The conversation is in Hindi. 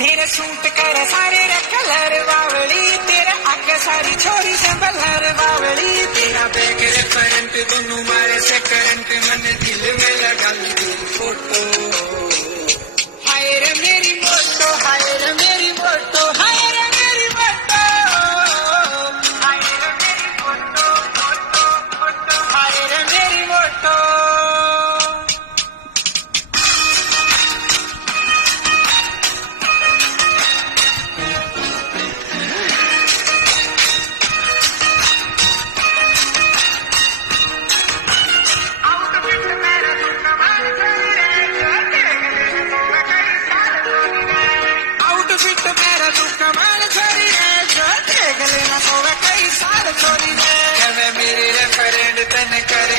तेरे सूट कर सारे रे कलर बावली, तेरा आके सारी छोरी से बलर बावली, तेरा बैग रेफरेंट दोनों मारे से करंट, मन दिल में लगा ली तेरी फोटो। हाय रे मेरी मोटो, हाय रे मेरी मोटो, हाय रे मेरी मोटो, हाय रे मेरी मोटो, मोटो मोटो, हाय रे मेरी मोटो। मेरे रेफरेंड तन कर